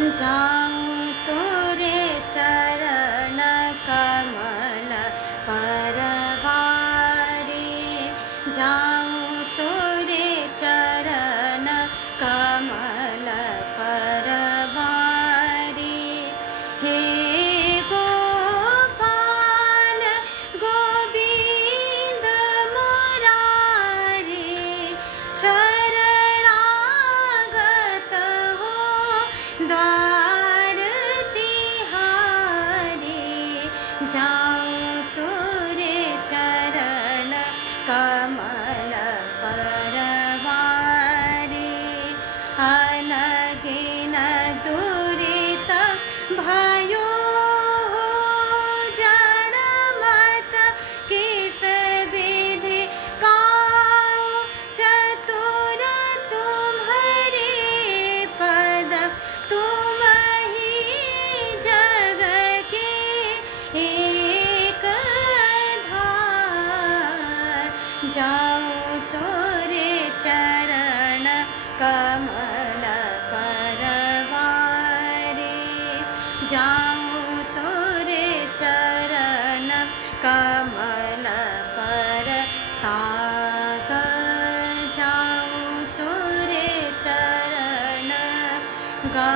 जाऊं तोरे चरण कमल परवारी, जाऊं तोरे चरण कमल परवारी। हे गोपाल गोविंद मुरारी, शरणागत हो द्वार तिहारी। जाऊं तोरे चरण कमल परवारी, अलगे न दुरित भयो हो जड़मत किस विधि पाऊं, चतुर तुम्हारे पद तुम ही जग के एक धार। जाऊं तोरे चरण कमल परवारी, जाऊं तोरे चरण कमल पर सागर। जाऊं तोरे चरण गा